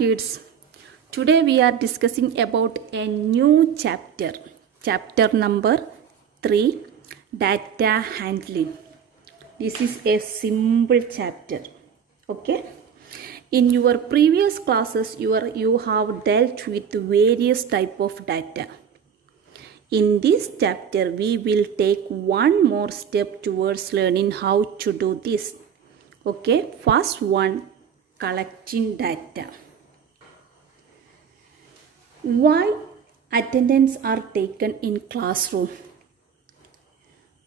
kids. Today we are discussing about a new chapter number 3, data handling. This is a simple chapter. Okay, in your previous classes you have dealt with various type of data. In this chapter we will take one more step towards learning how to do this. Okay, first one, collecting data. Why attendance are taken in classroom?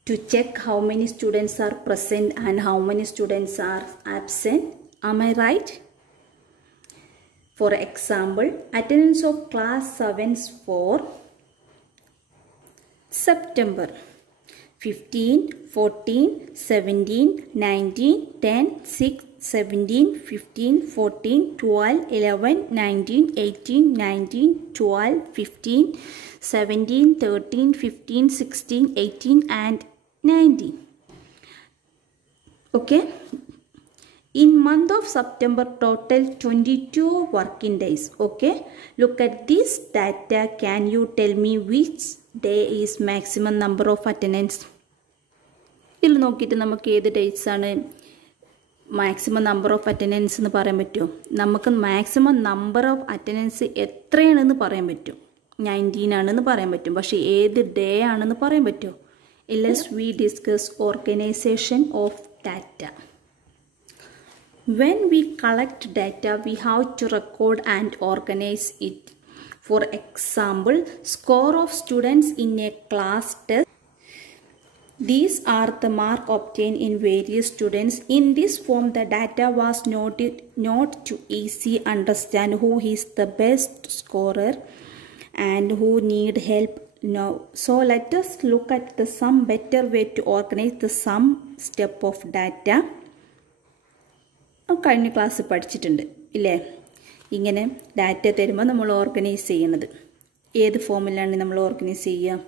To check how many students are present and how many students are absent. Am I right? For example, attendance of class 7's for September 15, 14, 17, 19, 10, 6, 17, 15, 14, 12, 11, 19, 18, 19, 12, 15, 17, 13, 15, 16, 18 and 19. Okay. In month of September, total 22 working days. Okay. Look at this data. Can you tell me which day is maximum number of attendance? ഇതിൽ നോക്കിയിട്ട് നമുക്ക് ഏത് dates ആണ് maximum number of attendance എന്ന് പറയാൻ പറ്റുമോ? നമുക്ക് maximum number of attendance എത്രയാണെന്ന് പറയാൻ പറ്റും. 19 ആണെന്ന് പറയാൻ പറ്റും. പക്ഷേ ഏത് ഡേ ആണെന്ന് പറയാൻ പറ്റുമോ? Let's we discuss organisation of data. When we collect data, we have to record and organize it. For example, score of students in a class test. These are the mark obtained in various students. In this form, the data was not too easy to understand who is the best scorer and who need help now. So let us look at some better way to organize the some step of data. കഴിഞ്ഞ class പഠിച്ചിട്ടുണ്ട് ഇല്ലേ? ഇങ്ങനെ data തരുമ്പോൾ നമ്മൾ organise ചെയ്യണത് ഏത് ഫോമിലാണ് നമ്മൾ ഓർഗനൈസ് ചെയ്യുക?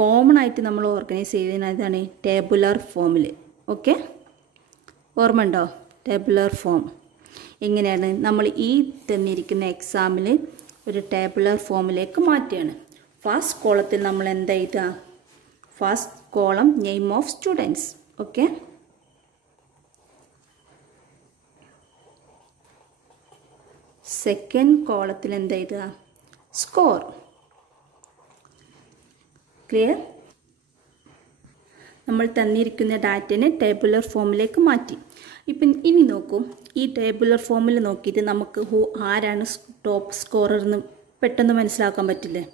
കോമൺ ആയിട്ട് നമ്മൾ ഓർഗനൈസ് ചെയ്യുന്നതാണ് ടേബുലർ ഫോമിൽ. ഓക്കെ, ഓർമ്മ ഉണ്ടോ? ടേബുലർ ഫോം എങ്ങനെയാണ് നമ്മൾ ഈ തന്നിരിക്കുന്ന എക്സാമിൽ ഒരു ടേബുലർ ഫോമിലേക്ക് മാറ്റുകയാണ്. ഫസ്റ്റ് കോളത്തിൽ നമ്മൾ എന്താ എഴുതുക? First column name of students. Okay, second കോളത്തിൽ എന്താ എഴുതുക? സ്കോർ. ക്ലിയർ? നമ്മൾ തന്നിരിക്കുന്ന ഡാറ്റനെ ടേബുലർ ഫോമിലേക്ക് മാറ്റി. ഇപ്പം ഇനി നോക്കൂ, ഈ ടേബുലർ ഫോമിൽ നോക്കിയിട്ട് നമുക്ക് ആരാണ് ടോപ്പ് സ്കോറർ എന്ന് പെട്ടെന്ന് മനസ്സിലാക്കാൻ പറ്റില്ലേ?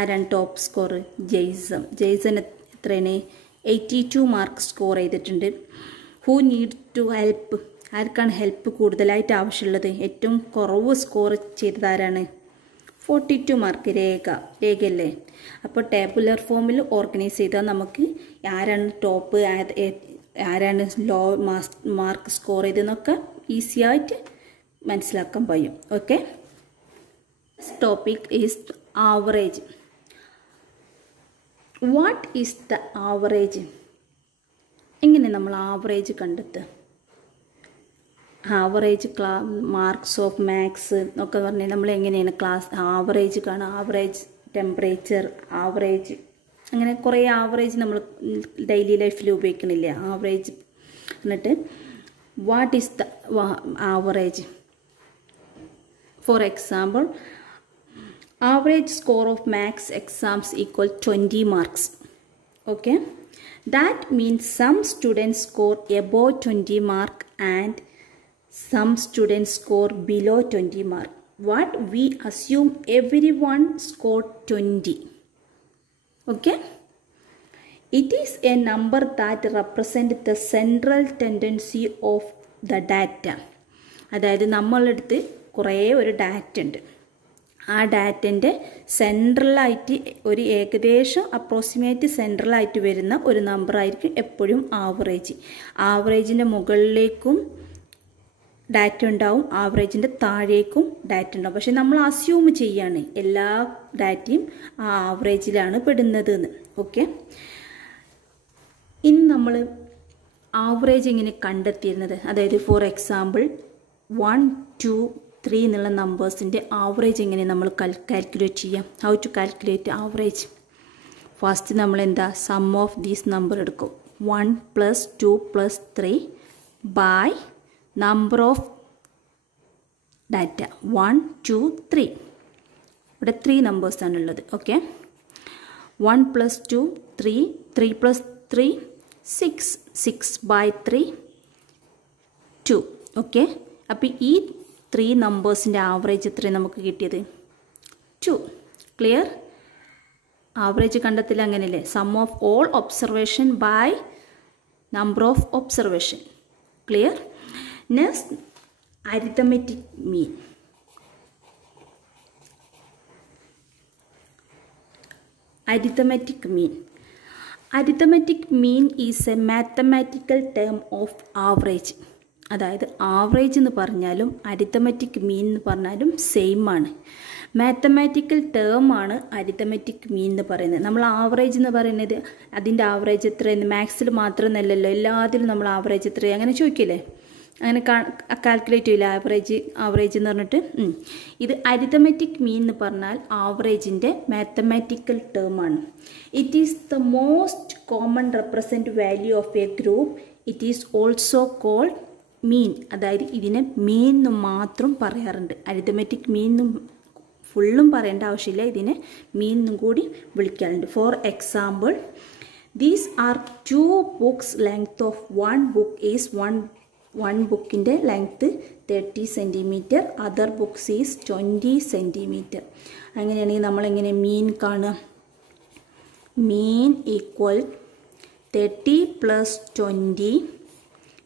ആരാണ് ടോപ്പ് സ്കോറർ? ജെയ്സൺ എത്രയാണ്? 82 മാർക്ക് സ്കോർ ചെയ്തിട്ടുണ്ട്. Who need to help? ആർക്കാണ് ഹെൽപ്പ് കൂടുതലായിട്ട് ആവശ്യമുള്ളത്? ഏറ്റവും കുറവ് സ്കോർ ചെയ്തത് ആരാണ്? 42 മാർക്ക്. രേഖയല്ലേ? അപ്പോൾ ടേബുലർ ഫോമിൽ ഓർഗനൈസ് ചെയ്താൽ നമുക്ക് ആരാണ് ടോപ്പ്, ആരാണ് ലോ മാർക്ക് സ്കോർ ചെയ്തതെന്നൊക്കെ ഈസി ആയിട്ട് മനസ്സിലാക്കാൻ കഴിയും. Okay, topic is average. What is the average? എങ്ങനെ നമ്മൾ ആവറേജ് കണ്ടെത്തുക? ആവറേജ് മാർക്സ് ഓഫ് മാത്സ് എന്നൊക്കെ പറഞ്ഞാൽ നമ്മൾ എങ്ങനെയാണ് ക്ലാസ് ആവറേജ് കാണുക? ആവറേജ് ടെമ്പറേച്ചർ, ആവറേജ്, അങ്ങനെ കുറേ ആവറേജ് നമ്മൾ ഡെയിലി ലൈഫിൽ ഉപയോഗിക്കണില്ലേ? ആവറേജ് എന്നിട്ട് what is the average? For example, average score of maths exams equal 20 marks. Okay, that means some students score above 20 mark and some students score below 20 mark. What we assume everyone scored 20. Okay, it is a number that represents the central tendency of the data. അതായത് നമ്മളെടുത്ത് കുറേ ഒരു data ഉണ്ട്. ആ ഡാറ്റൻ്റെ സെൻട്രലായിട്ട് ഒരു ഏകദേശം approximate സെൻട്രലായിട്ട് വരുന്ന ഒരു നമ്പർ ആയിരിക്കും എപ്പോഴും ആവറേജ്. ആവറേജിൻ്റെ മുകളിലേക്കും ഡാറ്റ ഉണ്ടാവും, ആവറേജിൻ്റെ താഴേക്കും ഡാറ്റ ഉണ്ടാവും. പക്ഷെ നമ്മൾ അസ്യൂം ചെയ്യാണ് എല്ലാ ഡാറ്റയും ആ ആവറേജിലാണ് പെടുന്നത് എന്ന്. ഓക്കെ, ഇനി നമ്മൾ ആവറേജ് എങ്ങനെ കണ്ടെത്തിയിരുന്നത്? അതായത് ഫോർ എക്സാമ്പിൾ 1, 2, 3 എന്നുള്ള നമ്പേഴ്സിൻ്റെ ആവറേജ് എങ്ങനെ നമ്മൾ കാൽക്കുലേറ്റ് ചെയ്യാം? How to calculate average? First നമ്മൾ എന്താ സം ഓഫ് ദീസ് നമ്പർ എടുക്കും. 1 + 2 + 3 ബൈ നമ്പർ ഓഫ് ഡാറ്റ 1, 2, 3. ഇവിടെ 3 നമ്പേഴ്സാണുള്ളത്. Okay, 1 + 2 3, 3 + 3 6, 6 by 3 2. ഓക്കെ, അപ്പോൾ ഈ 3 നമ്പേഴ്സിൻ്റെ ആവറേജ് എത്രയാണ് നമുക്ക് കിട്ടിയത്? 2. ക്ലിയർ? ആവറേജ് കണ്ടെത്തില്ല അങ്ങനെയല്ലേ? Sum of all observation by number of observation. Clear? Next arithmetic mean. Arithmetic mean. Arithmetic mean is a mathematical term of average. അതായത് average എന്ന് പറഞ്ഞാലും അരിത്തമെറ്റിക് മീൻ എന്ന് പറഞ്ഞാലും സെയിം ആണ്. മാത്തമാറ്റിക്കൽ ടേം ആണ് അരിത്തമെറ്റിക് മീൻ എന്ന് പറയുന്നത്. നമ്മൾ ആവറേജ് എന്ന് പറയുന്നത് അതിൻ്റെ ആവറേജ് എത്രയെന്ന് മാത്സിൽ മാത്രമൊന്നുമല്ലല്ലോ, എല്ലാത്തിലും നമ്മൾ ആവറേജ് എത്രയാണ് അങ്ങനെ ചോദിക്കില്ലേ? അങ്ങനെ കാൽക്കുലേറ്റ് ചെയ്യില്ല ആവറേജ് എന്ന് പറഞ്ഞിട്ട്. ഇത് അരിത്തമെറ്റിക് മീൻ എന്ന് പറഞ്ഞാൽ ആവറേജിൻ്റെ മാത്തമാറ്റിക്കൽ ടേം ആണ്. It is the most common represent value of a group. It is also called mean. അതായത് ഇതിനെ മീൻ എന്ന് മാത്രം പറയാറുണ്ട്. അരിത്തമെറ്റിക് മീൻ എന്നും ഫുള്ളും പറയേണ്ട ആവശ്യമില്ല, ഇതിനെ മീൻ എന്നും കൂടി വിളിക്കാറുണ്ട്. For example, these are 2 books. Length of 1 book is 1 ബുക്കിൻ്റെ length 30 cm, other books is 20 cm. അങ്ങനെയാണെങ്കിൽ നമ്മളെങ്ങനെ മീൻ കാണുക? Mean equal 30 + 20.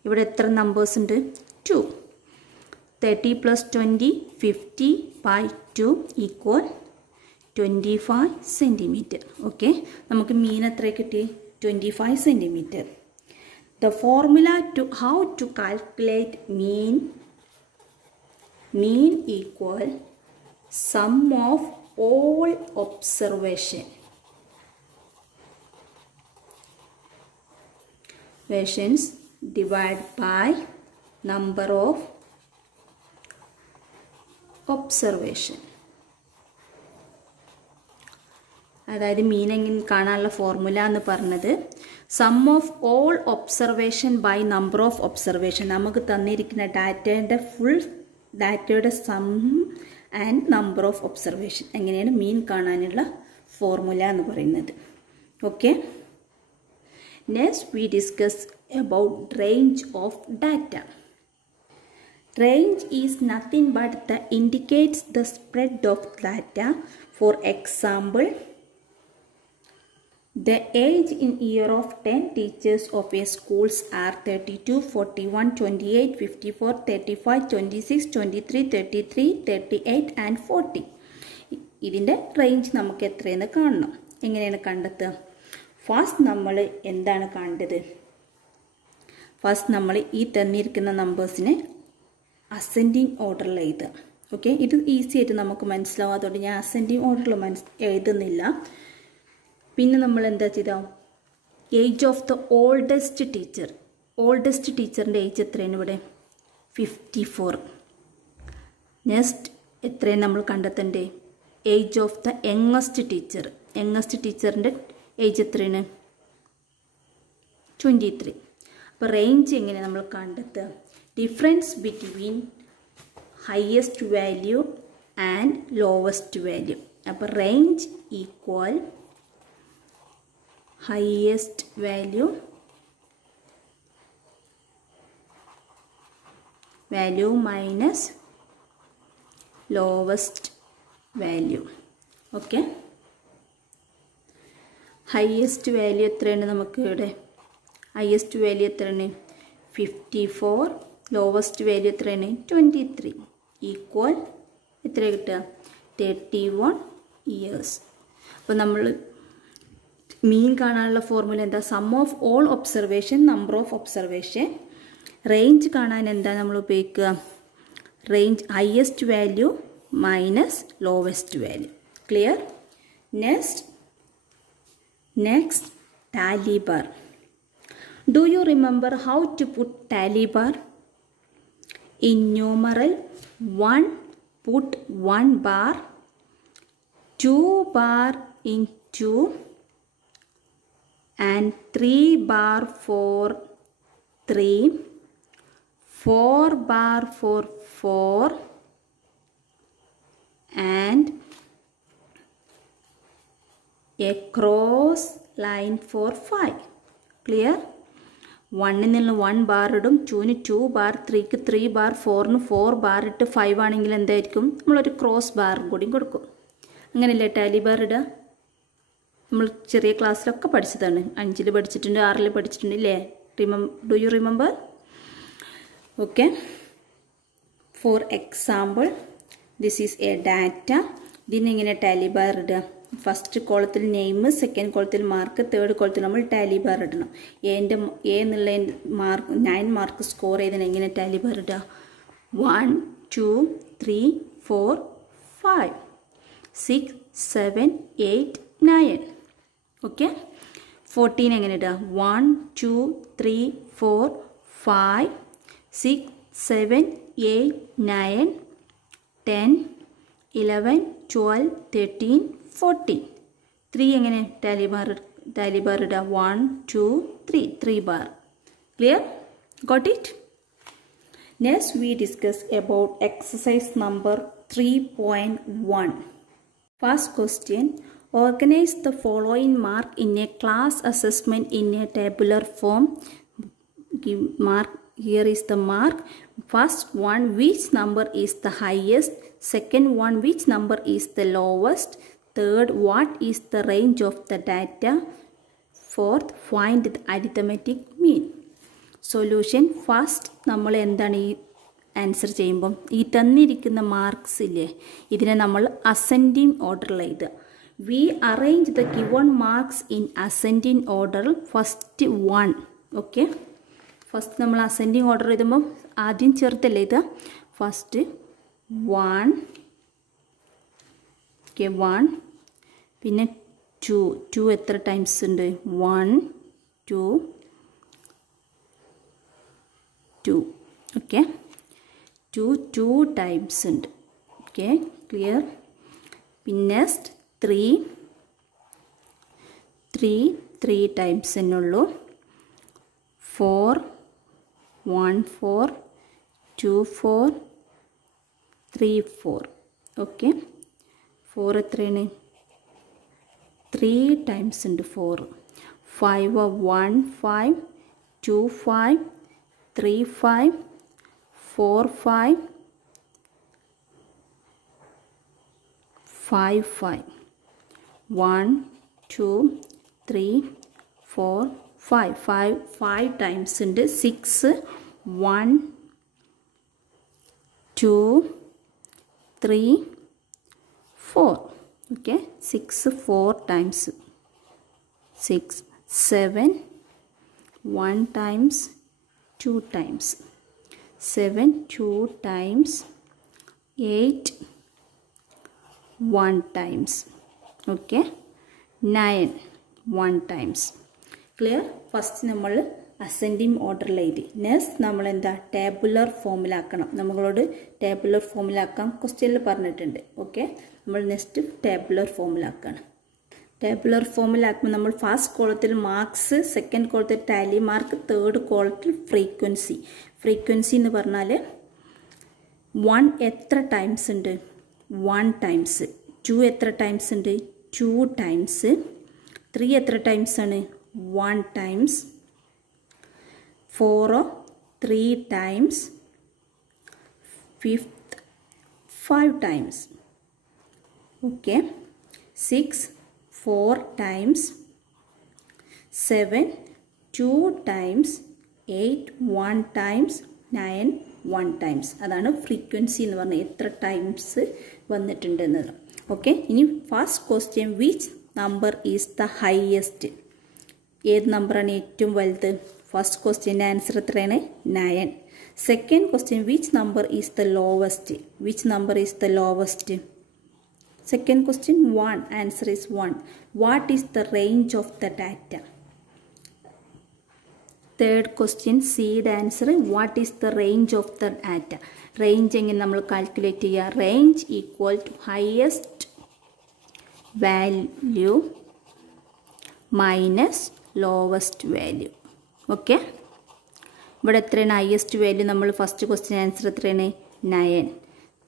ഇവിടെ എത്ര നമ്പേഴ്സ് ഉണ്ട്? 2. 30 + 20 50 by 2 ഈക്വൽ 25 cm. ഓക്കെ, നമുക്ക് മീൻ എത്ര കിട്ടി? 25 cm. The formula to how to calculate mean equal sum of all observations divided by number of observation. അതായത് മീൻ എങ്ങനെ കാണാനുള്ള ഫോർമുല എന്ന് പറഞ്ഞത് sum of all observation by number of observation. നമുക്ക് തന്നിരിക്കുന്ന ഡാറ്റയുടെ sum and number of observation. എങ്ങനെയാണ് mean കാണാനുള്ള ഫോർമുല എന്ന് പറയുന്നത്. Okay, next we discuss about range of data. Range is nothing but that indicates the spread of data. For example, the age in year of 10 teachers of a schools are 32, 41, 28, 54, 35, 26, 23, 33, 38 and 40. ഇതിൻ്റെ range നമുക്ക് എത്രയെന്ന് കാണണം. എങ്ങനെയാണ് കണ്ടെത്തുക? First നമ്മൾ എന്താണ് കാണേണ്ടത്? First നമ്മൾ ഈ തന്നിരിക്കുന്ന നമ്പേഴ്സിനെ അസെൻഡിങ് ഓർഡറിൽ എഴുതുക. ഓക്കെ, ഇത് ഈസി ആയിട്ട് നമുക്ക് മനസ്സിലാവും, അതുകൊണ്ട് ഞാൻ അസെൻഡിങ് ഓർഡറിൽ എഴുതുന്നില്ല. പിന്നെ നമ്മൾ എന്താ ചെയ്താൽ ഏജ് ഓഫ് ദ ഓൾഡസ്റ്റ് ടീച്ചറിൻ്റെ ഏജ് എത്രയാണ് ഇവിടെ? 54. നെക്സ്റ്റ് എത്രയാണ് നമ്മൾ കണ്ടെത്തേണ്ടത്? ഏജ് ഓഫ് ദ യങ്ങസ്റ്റ് ടീച്ചറിൻ്റെ ഏജ് എത്രയാണ്? 23. അപ്പോൾ റേഞ്ച് എങ്ങനെ നമ്മൾ കണ്ടെത്തുക? Difference between highest value and lowest value. അപ്പോൾ range equal highest value minus lowest value. Okay, highest value എത്രയാണ് നമുക്ക് ഇവിടെ? ഹയസ്റ്റ് വാല്യൂ എത്രയാണ്? 54. ലോവസ്റ്റ് വാല്യൂ എത്രയാണ്? 23. ഈക്വൽ എത്ര കിട്ടുക? 31 ഇയേഴ്സ്. അപ്പോൾ നമ്മൾ മീൻ കാണാനുള്ള ഫോർമുല എന്താ? Sum of all observation, number of observation. Range കാണാൻ എന്താ നമ്മൾ ഉപയോഗിക്കുക? Range highest value minus lowest value. Clear? Next tally bar. Do you remember how to put tally bar? In numeral 1, put 1 bar, 2 bar into and 3 bar for 3, 4 bar for 4 and a cross line for 5. Clear? 1 ന് 1 bar ഇടും, 2 2 bar, 3 3 bar, 4 4 bar ഇട്ട് 5 ആണെങ്കിൽ എന്തായിരിക്കും? നമ്മളൊരു cross ബാറും കൂടി കൊടുക്കും. അങ്ങനെയല്ലേ Tally bar ഇടുക? നമ്മൾ ചെറിയ ക്ലാസ്സിലൊക്കെ പഠിച്ചതാണ്. 5ൽ പഠിച്ചിട്ടുണ്ട്, 6ൽ പഠിച്ചിട്ടുണ്ട് ഇല്ലേ? Do you remember? Okay. For example, this is a data. ഇതിനെങ്ങനെ ടാലി ബാർ ഇടുക? ഫസ്റ്റ് കോളത്തിൽ നെയിം, സെക്കൻഡ് കോളത്തിൽ മാർക്ക്, തേർഡ് കോളത്തിൽ നമ്മൾ ടാലി ബാർ ഇടണം. എ എന്നുള്ള മാർക്ക് 9 മാർക്ക് സ്കോർ ചെയ്തതിന് എങ്ങനെ ടാലി ബാർ ഇടുക? 1 2 3 4 5 6 7 8 9. ഓക്കെ. 14 എങ്ങനെ ഇടുക? 1 2 3 4 5 6 7 8 9 10 11 12 13 14. 3 എങ്ങനെ ടാലി ബാർ ഇടുക? 1 2 3 3 bar. Clear? Got it? Next we discuss about exercise number 3.1. First question, organize the following mark in a class assessment in a tabular form. Give mark. Here is the mark. First one, which number is the highest? Second one, which number is the lowest? Third, what is the range of the data? Fourth, find the arithmetic mean. Solution, first നമ്മൾ എന്താണ് ഈ answer ചെയ്യുമ്പം ഈ തന്നിരിക്കുന്ന marks ഇല്ലേ, ഇതിനെ നമ്മൾ ascending ഓർഡറിൽ എഴുതുക. We arrange the given marks in ascending order. First 1. Okay. First നമ്മൾ അസെൻഡിങ് ഓർഡർ എഴുതുമ്പം ആദ്യം ചെറുതല്ലേ എഴുതുക. ഫസ്റ്റ് 1. ഓക്കെ, 1. പിന്നെ 2. 2 എത്ര ടൈംസ് ഉണ്ട്? 1 2 2. ഓക്കെ. 2 2 ടൈംസ് ഉണ്ട്. Okay, clear? പിന്നെ 3 3 ടൈംസ് എന്നുള്ളൂ. 4 1 4 2 4 3 4. ഓക്കെ. 4 എത്രയാണ്? 3 ടൈംസ് ഉണ്ട് 4. 5 1 5 2 5 3 5 4 5 5 5 1 2 3 4 5 5 ടൈംസ് ഉണ്ട്. 6 1 2 3 4. Okay. 6 4 times. 6 7 1 times 2 times. 7 2 times. 8 1 times. Okay. 9 1 times. Clear? First നമ്മൾ അസെൻഡിങ് ഓർഡറിൽ എഴുതി. നെക്സ്റ്റ് നമ്മൾ എന്താ ടാബുലർ ഫോമിലാക്കണം. നമ്മളോട് ടാബുലർ ഫോമിലാക്കാം ക്വസ്റ്റ്യനിൽ പറഞ്ഞിട്ടുണ്ട്. ഓക്കെ. നമ്മൾ നെക്സ്റ്റ് ടാബുലർ ഫോമിലാക്കണം. ടാബുലർ ഫോമിലാക്കുമ്പോൾ നമ്മൾ ഫസ്റ്റ് കോളത്തിൽ മാർക്സ്, സെക്കൻഡ് കോളത്തിൽ ടാലി മാർക്ക്, തേർഡ് കോളത്തിൽ ഫ്രീക്വൻസി. ഫ്രീക്വൻസി എന്ന് പറഞ്ഞാൽ 1 എത്ര ടൈംസ് ഉണ്ട്? 1 ടൈംസ്. 2 എത്ര ടൈംസ് ഉണ്ട്? 2 ടൈംസ്. 3 എത്ര ടൈംസ് ആണ്? 1 times. 4 3 times. 5th 5 times. Okay. 6 4 times. 7 2 times. 8 1 times. 9 1 times. അതാണ് ഫ്രീക്വൻസി എന്ന് പറഞ്ഞാൽ എത്ര ടൈംസ് വന്നിട്ടുണ്ട് എന്നത്. ഓക്കെ. ഇനി first question, which number is the highest? ഏത് നമ്പറാണ് ഏറ്റവും വലുത്? ഫസ്റ്റ് ക്വസ്റ്റ്യൻ്റെ ആൻസർ എത്രയാണ്? 9. Second question, which number is the lowest? Which number is the lowest? Second question 1. Answer is 1. What is the range of the data? Third question, see the answer. What is the range of the data? Range എങ്ങനെ നമ്മൾ calculate ചെയ്യുക? Range equal to highest value minus lowest value. Okay, ഇവിടെ എത്രയാണ് highest value? നമ്മൾ first question answer എത്രയാണ്? 9.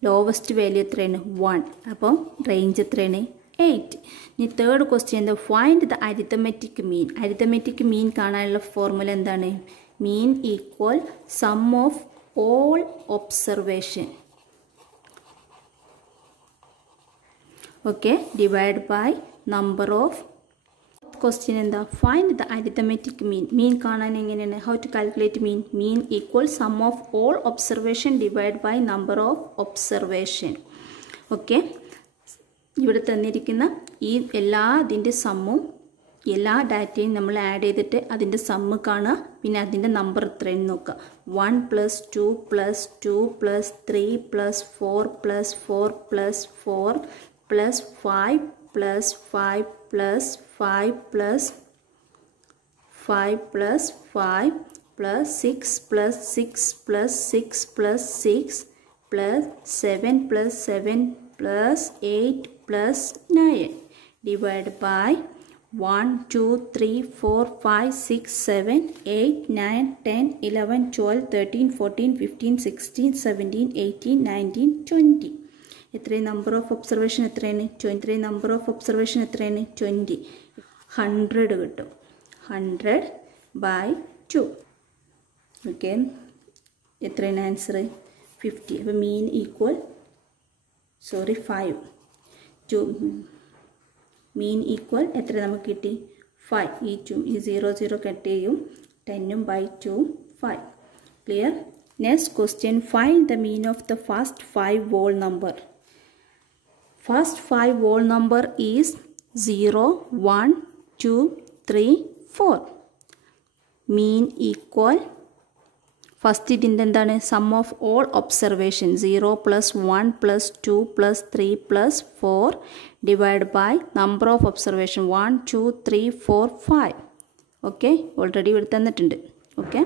Lowest value എത്രയാണ്? 1. അപ്പോൾ range എത്രയാണ്? 8. ഇനി തേർഡ് ക്വസ്റ്റ്യൻ എന്താ? Find the arithmetic mean. Arithmetic mean കാണാനുള്ള ഫോർമുല എന്താണ്? Mean equal sum of all observation, okay, divide by number of. Question എന്താ? Find the arithmetic mean. Mean കാണാൻ എങ്ങനെയാണ്? How to calculate mean? Mean equal sum of all observation divide by number of observation. Okay, ഇവിടെ തന്നിരിക്കുന്ന ഈ ഇതിൻ്റെ സമ്മും എല്ലാ ഡാറ്റയും നമ്മൾ ആഡ് ചെയ്തിട്ട് അതിൻ്റെ സമ്മ് കാണുക, പിന്നെ അതിൻ്റെ നമ്പർ എത്രയെന്ന് നോക്കുക. 1 + 2 + 2 + 3 + 4 + 4 + 4 + 5 + 5 + 5 + 5 + 5 + 6 + 6 + 6 + 6 + 7 + 7 + 8 + 9 divided by 1, 2, 3, 4, 5, 6, 7, 8, 9, 10, 11, 12, 13, 14, 15, 16, 17, 18, 19, 20. എത്രയും നമ്പർ ഓഫ് ഒബ്സർവേഷൻ എത്രയാണ്? 23. നമ്പർ ഓഫ് ഒബ്സർവേഷൻ എത്രയാണ്? 20. 100 കിട്ടും. 100/2. ഓക്കെ, എത്രയാണ് ആൻസർ? 50. അപ്പോൾ മീൻ ഈക്വൽ 5. മീൻ ഈക്വൽ എത്ര നമുക്ക് കിട്ടി? 5. ഈ 0 കട്ട് ചെയ്യും. 10/2 5. Clear? Next question, find the mean of the first 5 whole number. First 5 whole number is 0, 1, 2, 3, 4. Mean equal, first ഇതിൻ്റെ എന്താണ്? Sum of all observation 0 + 1 + 2 + 3 + 4 divide by number of observation 1, 2, 3, 4, 5. Okay, already ഇവിടെ തന്നിട്ടുണ്ട്. Okay,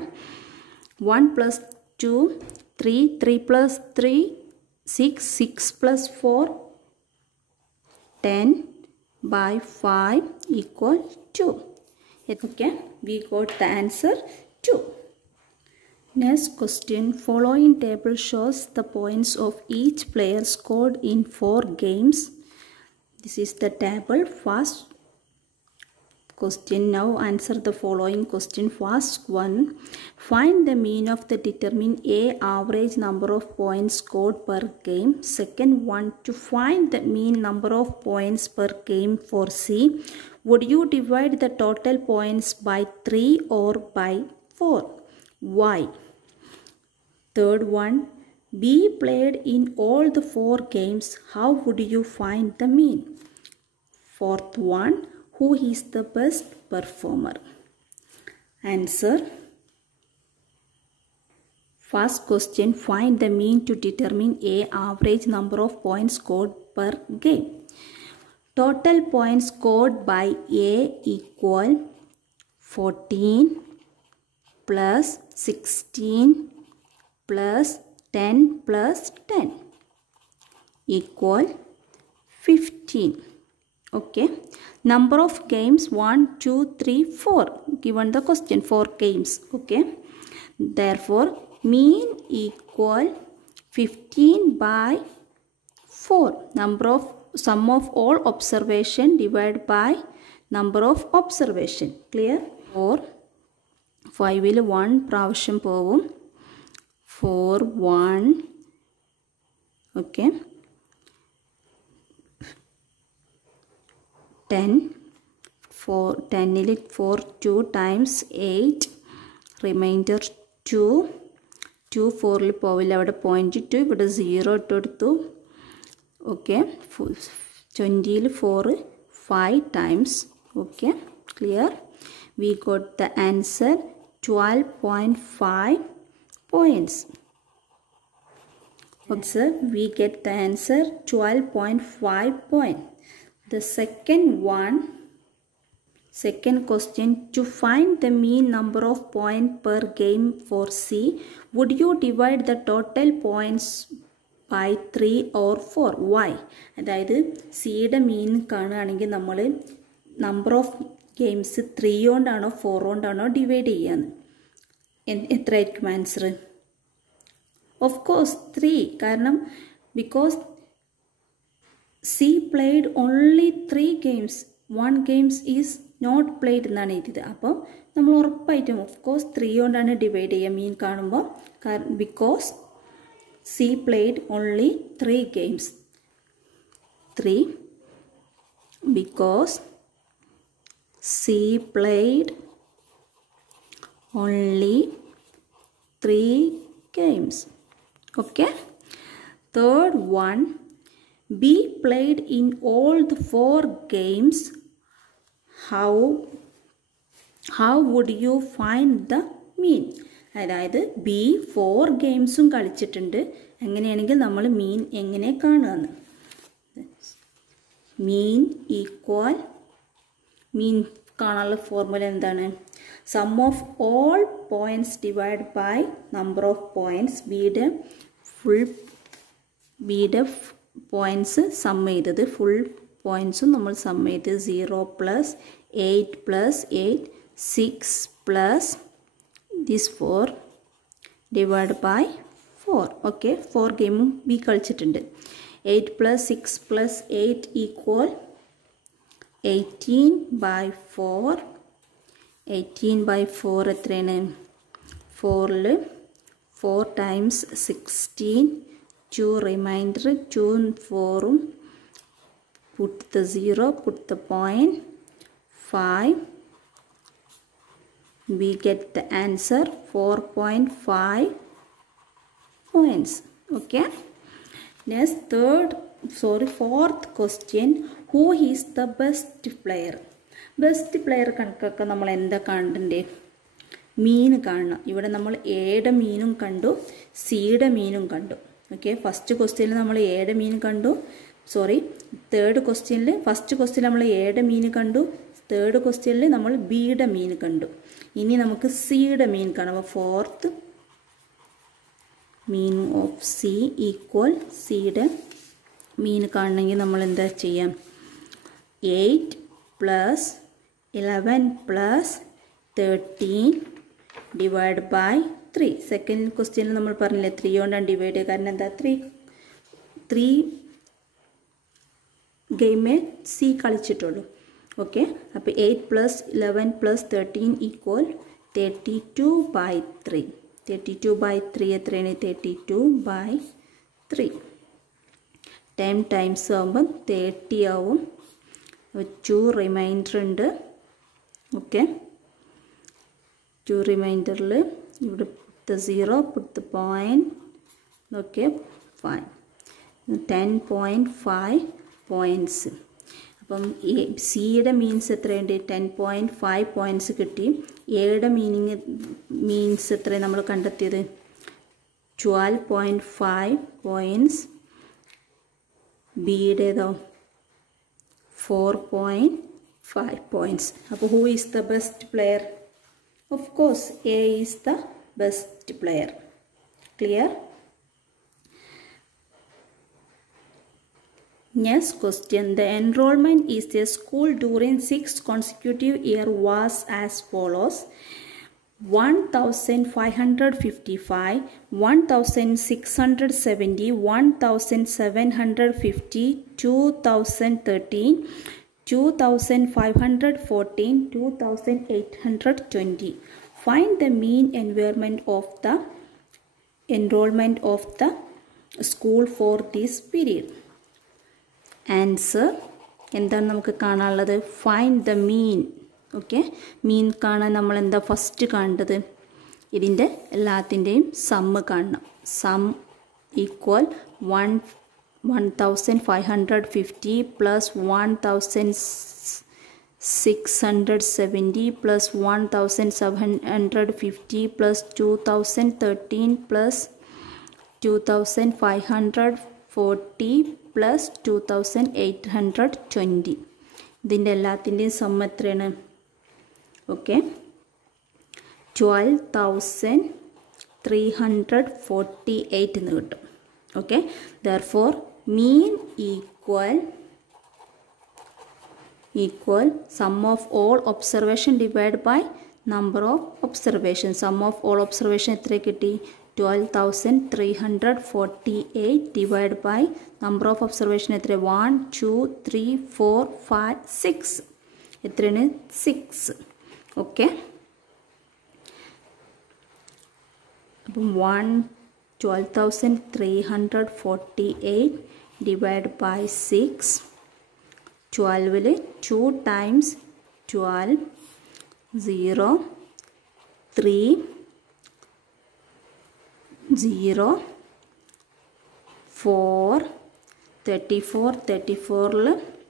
1 + 2 3, 3 + 3 6, 6 + 4 10/5 equal 2. Okay, we got the answer 2. Next question, following table shows the points of each player scored in 4 games. This is the table. First question, now answer the following question. First one, find the mean of the determine A average number of points scored per game. Second one, to find the mean number of points per game for C, would you divide the total points by 3 or by 4? Why? Third one, B played in all the 4 games. How would you find the mean? Fourth one, who is the best performer? Answer. First question, find the mean to determine A average number of points scored per game. Total points scored by A equal 14 plus 16 plus 10 plus 10 equal 15. Okay, number of games 1, 2, 3, 4 given the question, 4 games. Okay, therefore mean equal 15/4. number of sum of all observation divided by number of observation. Clear? 4 5 1 പ്രാവശ്യം പോവും. 4 1. Okay, 10 4 10 4 2 times 8 remainder 2 2 4 പോവില്ല, അവിടെ 0.2 ഇവിടെ 0 ഇട്ട് കൊടുത്തു. Okay, 20 4 5 times. Okay, clear? we got the answer 12.5 points. Observe, we get the answer 12.5 points. The second one, Second question, to find the mean number of points per game for C, would you divide the total points by 3 or 4? Why? അതായത് സിയുടെ മീൻ കാണുകയാണെങ്കിൽ നമ്മൾ number of games 3 കൊണ്ടാണോ 4 കൊണ്ടാണോ divide ചെയ്യാന്ന്. എത്രയായിരിക്കും answer? Of course 3. കാരണം because C played only 3 games, 1 games is not played എന്നാണ് എഴുതിയത്. അപ്പോൾ നമ്മൾ ഉറപ്പായിട്ടും ഓഫ് കോഴ്സ് 3 കൊണ്ടാണ് ഡിവൈഡ് ചെയ്യുക മീൻ കാണുമ്പോൾ. Because C played only 3 games. 3 because C played only 3 games. Okay. Third one, B played in all the 4 games. How would you find the mean? അതായത് B 4 ഗെയിംസും കളിച്ചിട്ടുണ്ട്. എങ്ങനെയാണെങ്കിൽ നമ്മൾ മീൻ എങ്ങനെ കാണുകയെന്ന്. മീൻ ഈക്വൽ, മീൻ കാണാനുള്ള formula എന്താണ്? Sum of all points divide by number of points. ബിയുടെ points sum ചെയ്തത്, full പോയിൻറ്റ്സും നമ്മൾ സം ചെയ്ത് 0 + 8 + 8 6 plus this 4 divided by 4. Okay, 4 ഗെയിമും ബി കളിച്ചിട്ടുണ്ട്. 8 + 6 + 8 equal 18/4. 18/4 എത്രയാണ്? 4ൽ 4 times 16, 2 remainder, 2 4ഉം put the 0, put the point 5. We get the answer 4.5 points. Okay. Next, fourth question, who is the best player? Best player കണക്കൊക്കെ നമ്മൾ എന്താ കാണണ്ടേ? മീൻ കാണണം. ഇവിടെ നമ്മൾ എയുടെ മീനും കണ്ടു, സിയുടെ മീനും കണ്ടു. ഓക്കെ, ഫസ്റ്റ് ക്വസ്റ്റ്യനിൽ നമ്മൾ എയുടെ മീൻ കണ്ടു. തേർഡ് ക്വസ്റ്റ്യനിൽ, ഫസ്റ്റ് ക്വസ്റ്റ്യനിൽ നമ്മൾ എയുടെ മീൻ കണ്ടു, തേർഡ് ക്വസ്റ്റ്യനിൽ നമ്മൾ ബിയുടെ മീൻ കണ്ടു. ഇനി നമുക്ക് സിയുടെ മീൻ കാണാം. അപ്പോൾ fourth mean of C equal, സിയുടെ മീൻ കാണണമെങ്കിൽ നമ്മൾ എന്താ ചെയ്യാം? 8 + 11 + 13 ഡിവൈഡ് ബൈ 3. സെക്കൻഡ് ക്വസ്റ്റ്യനിൽ നമ്മൾ പറഞ്ഞില്ലേ 3 കൊണ്ടാണ് ഡിവൈഡ് ചെയ്യുക. കാരണം എന്താ? 3 ഗെയിമേ സി കളിച്ചിട്ടുള്ളൂ. ഓക്കെ, അപ്പോൾ 8 + 11 + 13 ഈക്വൽ 32/3. 32/3 എത്രയാണ്? 32/3. 10 ടൈംസ് ആകുമ്പം 30 ആവും. 2 റിമൈൻഡർ ഉണ്ട്. ഓക്കെ, 2 റിമൈൻഡറിൽ ഇവിടെ put the 0, put the point. Okay, 5. 10.5 points. അപ്പം സിയുടെ മീൻസ് എത്രയുണ്ട്? 10.5 പോയിൻറ്റ്സ് കിട്ടി. എയുടെ മീൻസ് എത്രയാണ് നമ്മൾ കണ്ടെത്തിയത്? 12.5 പോയിൻറ്റ്സ്. ബിയുടേതോ 4.5 പോയിൻറ്റ്സ്. അപ്പോൾ who is the best player? Of course A is the best player. Clear? Next question, the enrollment is a school during 6 consecutive years was as follows: 1,555, 1,670, 1,750, 2,013, 2,514, 2,820. Find the mean enrollment of the school for this period. Answer എന്താണ് നമുക്ക് കാണാനുള്ളത്? Find the mean. Okay, മീൻ കാണാൻ നമ്മൾ എന്താ first കാണേണ്ടത്? ഇതിൻ്റെ എല്ലാത്തിൻ്റെയും sum കാണണം. Some equal 1,550 + 1,670 + 1,750 + 2,013 + 2,540 + 2,820. ഇതിൻ്റെ എല്ലാത്തിൻ്റെയും സം എത്രയാണ്? ഓക്കെ 12,348 എന്ന് കിട്ടും. Okay therefore mean equal sum of all observation divided by number of observation. Sum of all observation എത്ര കിട്ടി 12,348 divided by number of observation എത്ര 1 2 3 4 5 6 എത്രയാണ് 6. ഓക്കെ അപ്പം 12,348 divided by 6 12 2 times 12 0 3 0 4 34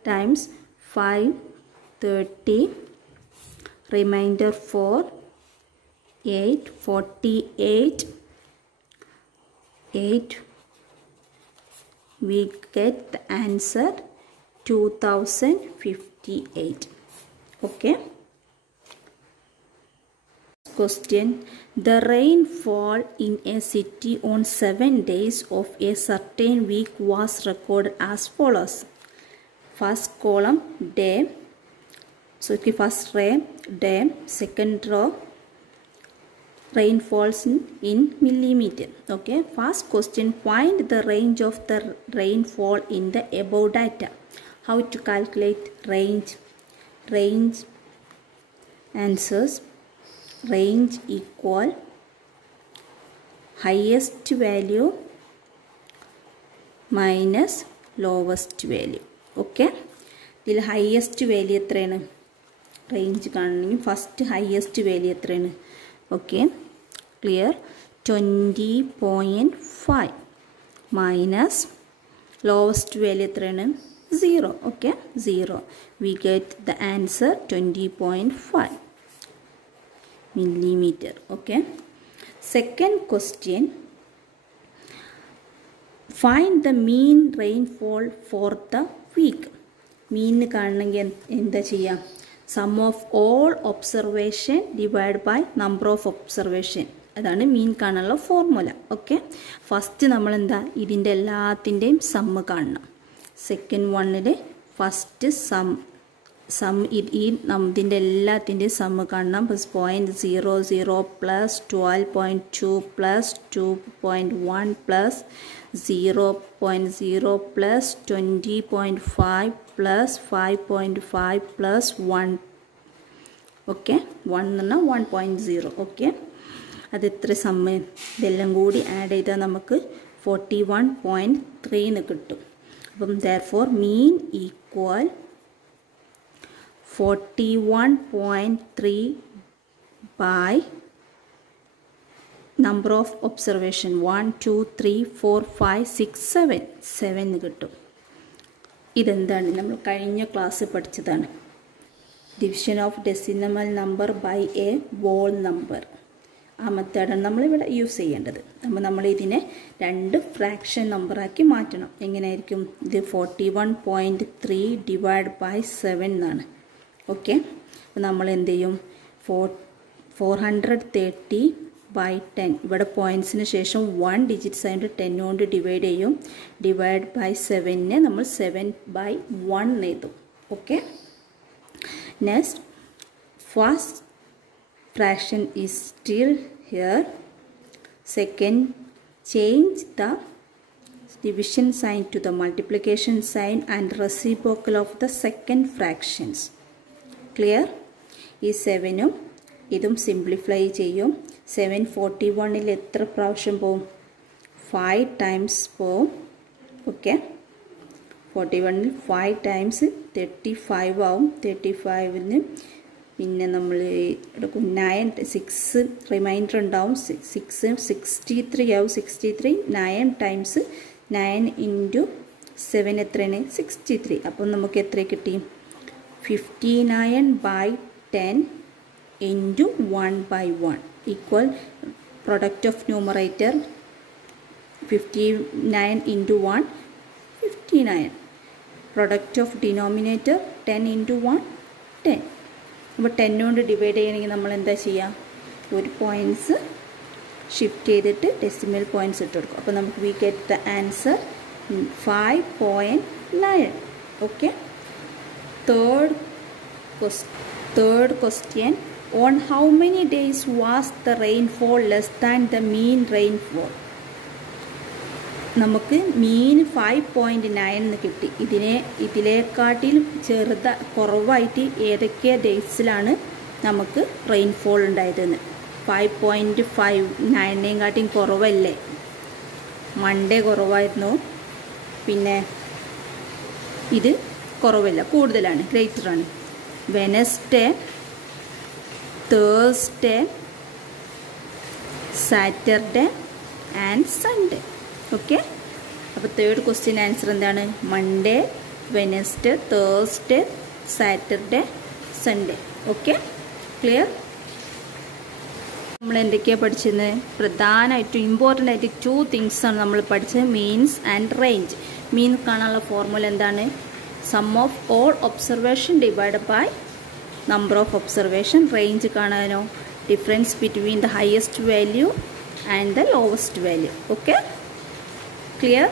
times 5 30 remainder 4 8 48 8 we get the answer 2058. Okay. Question. The rainfall in a city on 7 days of a certain week was recorded as follows. First column day. So first row day. Second row rainfalls in millimeter. Okay. First question. Find the range of the rainfall in the above data. How to calculate range? Range answers. Range equal highest value minus lowest value. Okay. ഇതിൽ highest value എത്രയാണ്? range കാണണമെങ്കിൽ first highest value എത്രയാണ്? Okay clear 20.5 minus lowest value എത്രയാണ് 0. Okay 0 we get the answer 20.5 millimeter. Okay. Second question. Find the mean rainfall for the week. Mean കാണണമെങ്കിൽ എന്താ ചെയ്യാം sum of all observation divided by number of observation. അതാണ് മീൻ കാണാനുള്ള formula. Okay first നമ്മൾ എന്താ ഇതിൻ്റെ എല്ലാത്തിൻ്റെയും സമ്മ് കാണണം. സെക്കൻഡ് വണ്ണിൽ ഫസ്റ്റ് ഇതിൻ്റെ എല്ലാത്തിൻ്റെയും സമ്മ് കാണണം. Plus 0.00 plus 12.2 plus 2.1 plus 0.0 plus 20.5 plus 5.5 plus 1. Okay 1 എന്ന് പറഞ്ഞാൽ 1.0. ഓക്കെ അത് എത്ര സമ്മ് ഇതെല്ലാം കൂടി ആഡ് ചെയ്താൽ നമുക്ക് 41.3 എന്ന് കിട്ടും. അപ്പം therefore mean equal 41.3 by number of observation 1 2 3 4 5 6 7 7 കിട്ടും. ഇതെന്താണ് നമ്മൾ കഴിഞ്ഞ ക്ലാസ് പഠിച്ചതാണ്. Division of decimal number by a whole number. ആ മെത്തേഡാണ് നമ്മളിവിടെ യൂസ് ചെയ്യേണ്ടത്. അപ്പോൾ നമ്മൾ ഇതിനെ 2 ഫ്രാക്ഷൻ നമ്പറാക്കി മാറ്റണം. എങ്ങനെയായിരിക്കും ഇത് 41.3 ഡിവൈഡ് ബൈ 7 എന്നാണ്. ഓക്കെ അപ്പോൾ നമ്മൾ എന്ത് ചെയ്യും 430 ബൈ 10 ഇവിടെ പോയിൻറ്റ്സിന് ശേഷം 1 ഡിജിറ്റ്സ് ആയിട്ട് 10 കൊണ്ട് ഡിവൈഡ് ചെയ്യും. ഡിവൈഡ് ബൈ 7നെ നമ്മൾ 7/1 എഴുതും. Okay next first fraction is still here. Second, change the division sign to the multiplication sign and reciprocal of the second fractions. Clear? ഈ 7ഉം ഇതും സിംപ്ലിഫൈ ചെയ്യും. 741ൽ എത്ര പ്രാവശ്യം പോവും 5 ടൈംസ് പോവും. ഓക്കെ 41ൽ 5 ടൈംസ് 35 ആവും. 35ന് പിന്നെ നമ്മൾ എടുക്കും 9 6 റിമൈൻഡർ ഉണ്ടാവും. 6 63 ആവും. 63 9 ടൈംസ് 9 ഇൻറ്റു 7 എത്രയാണ് 63. അപ്പം നമുക്ക് എത്ര കിട്ടി 59/10 into 1/1 equal product of numerator 59 into 1 59. Product of denominator 10 into 1 10. അപ്പോൾ 10 കൊണ്ട് ഡിവൈഡ് ചെയ്യണമെങ്കിൽ നമ്മൾ എന്താ ചെയ്യുക, ഒരു പോയിൻറ്റ്സ് ഷിഫ്റ്റ് ചെയ്തിട്ട് ഡെസിമൽ പോയിൻറ്റ്സ് ഇട്ട് കൊടുക്കും. അപ്പോൾ നമുക്ക് we get the answer 5.9. Okay. Third question, on how many days was the rainfall less than the mean rainfall? നമുക്ക് മീൻ 5.9 എന്ന് കിട്ടി. ഇതിലേക്കാട്ടിലും കുറവായിട്ട് ഏതൊക്കെ ഡേയ്സിലാണ് നമുക്ക് റെയിൻഫോൾ ഉണ്ടായതെന്ന്. 5.59 കാട്ടിയും കുറവല്ലേ. മൺഡേ കുറവായിരുന്നു, പിന്നെ ഇത് കുറവല്ല, കൂടുതലാണ്, ഗ്രേറ്ററാണ്. Wednesday, Thursday, Saturday and Sunday. Okay. അപ്പോൾ തേർഡ് ക്വസ്റ്റ്യൻ ആൻസർ എന്താണ്? Monday, Wednesday, Thursday, Saturday, Sunday. Okay, clear? നമ്മൾ എന്തൊക്കെയാണ് പഠിച്ചത്? പ്രധാനമായിട്ടും ഇമ്പോർട്ടൻ്റ് ആയിട്ട് 2 തിങ്സാണ് നമ്മൾ പഠിച്ചത്, മീൻസ് ആൻഡ് റേഞ്ച്. മീൻ കാണാനുള്ള ഫോർമുല എന്താണ്? Sum of all observation divided by number of observation. Range കാണാനോ difference between the highest value and the lowest value. Okay, clear?